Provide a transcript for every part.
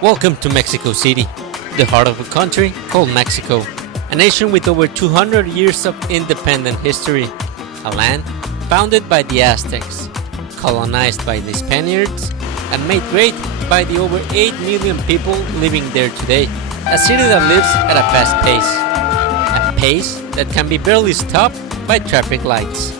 Welcome to Mexico City, the heart of a country called Mexico, a nation with over 200 years of independent history, a land founded by the Aztecs, colonized by the Spaniards, and made great by the over 8 million people living there today, a city that lives at a fast pace, a pace that can be barely stopped by traffic lights.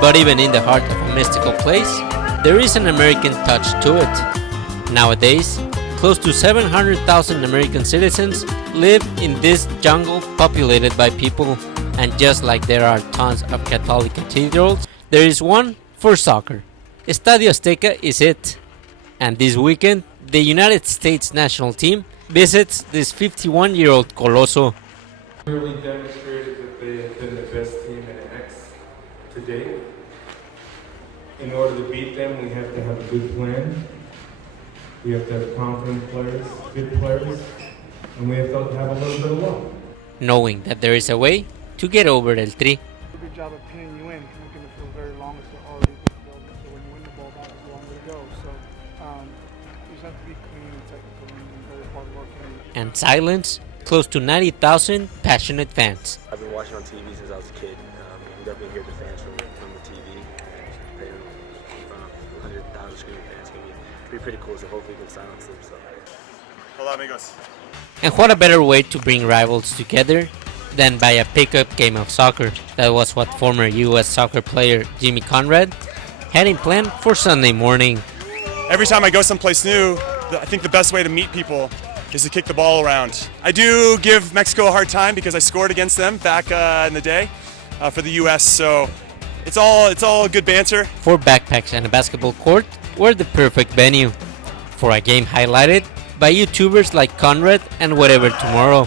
But even in the heart of a mystical place, there is an American touch to it. Nowadays, close to 700,000 American citizens live in this jungle populated by people, and just like there are tons of Catholic cathedrals, there is one for soccer. Estadio Azteca is it. And this weekend, the United States national team visits this 51-year-old Coloso. Clearly demonstrated that they have been the best team in X to date. In order to beat them, we have to have a good plan. We have to have confident players, good players, and we have to have a little bit of luck. Knowing that there is a way to get over El Tri. Good job of pinning you in, making it feel very long. It's already been building, so when you win the ball back, it's a long way to go. So you just have to be clean and technical and very hardworking. And silence close to 90,000 passionate fans. I've been watching on TV since I was a kid. We definitely hear the fans from the TV. 100,000 screaming fans can be pretty cool, so hopefully we can silence them. So. Hola, amigos. And what a better way to bring rivals together than by a pickup game of soccer. That was what former U.S. soccer player Jimmy Conrad had in plan for Sunday morning. Every time I go someplace new, I think the best way to meet people is to kick the ball around. I do give Mexico a hard time because I scored against them back in the day for the U.S., so it's all good banter. 4 backpacks and a basketball court were the perfect venue for a game highlighted by YouTubers like Conrad and Whatever Tomorrow.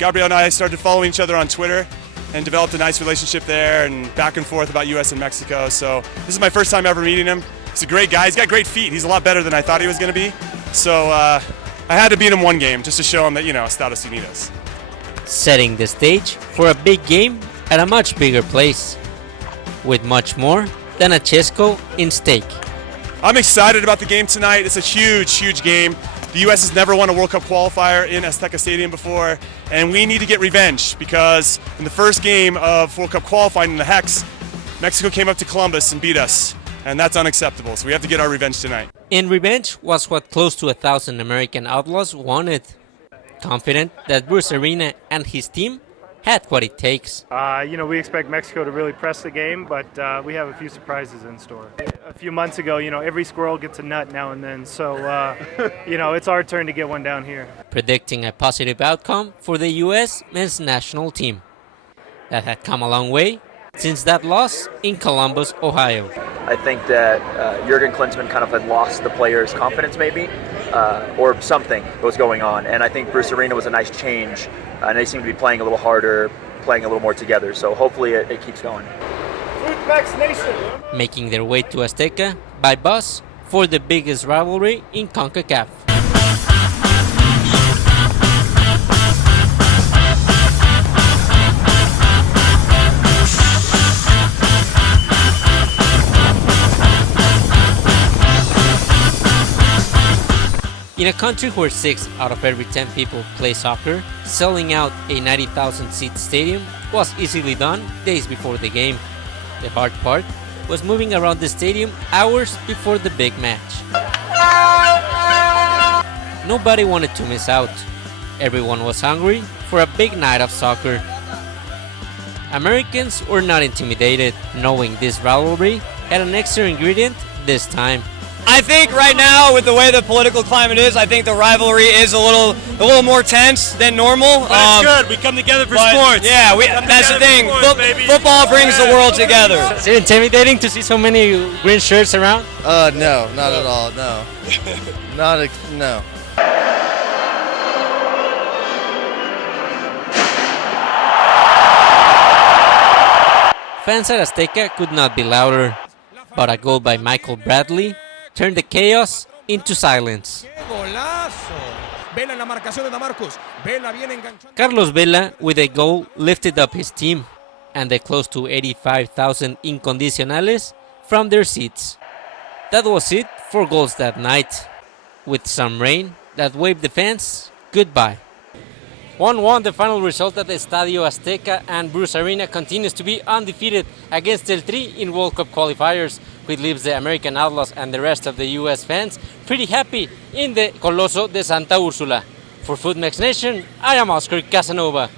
Gabriel and I started following each other on Twitter and developed a nice relationship there and back and forth about U.S. and Mexico. So this is my first time ever meeting him. He's a great guy. He's got great feet. He's a lot better than I thought he was going to be. So I had to beat him one game just to show him that, Estados Unidos. Setting the stage for a big game at a much bigger place, with much more than a Chesco in stake. I'm excited about the game tonight. It's a huge, huge game. The U.S. has never won a World Cup qualifier in Azteca Stadium before, and we need to get revenge because in the first game of World Cup qualifying in the Hex, Mexico came up to Columbus and beat us, and that's unacceptable, so we have to get our revenge tonight. And revenge was what close to 1,000 American outlaws wanted, confident that Bruce Arena and his team had what it takes. We expect Mexico to really press the game, but we have a few surprises in store. A few months ago, every squirrel gets a nut now and then, so, it's our turn to get one down here. Predicting a positive outcome for the U.S. men's national team that had come a long way since that loss in Columbus, Ohio. I think that Jurgen Klinsmann kind of had lost the players' confidence maybe, or something was going on. And I think Bruce Arena was a nice change. And they seem to be playing a little harder, playing a little more together. So hopefully it keeps going. FutMexNation! Making their way to Azteca by bus for the biggest rivalry in CONCACAF. In a country where 6 out of every 10 people play soccer, selling out a 90,000-seat stadium was easily done days before the game. The hard part was moving around the stadium hours before the big match. Nobody wanted to miss out. Everyone was hungry for a big night of soccer. Americans were not intimidated, knowing this rivalry had an extra ingredient this time. I think right now, with the way the political climate is, I think the rivalry is a little more tense than normal. But it's good. We come together for sports. Yeah, that's the thing. Football brings the world together. Is it intimidating to see so many green shirts around? No, not at all. No, no. Fans at Azteca could not be louder, but a goal by Michael Bradley turned the chaos into silence. Carlos Vela, with a goal, lifted up his team and the close to 85,000 incondicionales from their seats. That was it for goals that night. with some rain that waved the fans goodbye. 1-1 the final result at the Estadio Azteca, and Bruce Arena continues to be undefeated against El Tri in World Cup qualifiers, which leaves the American Outlaws and the rest of the US fans pretty happy in the Coloso de Santa Úrsula. For FutMexNation, I am Oscar Casanova.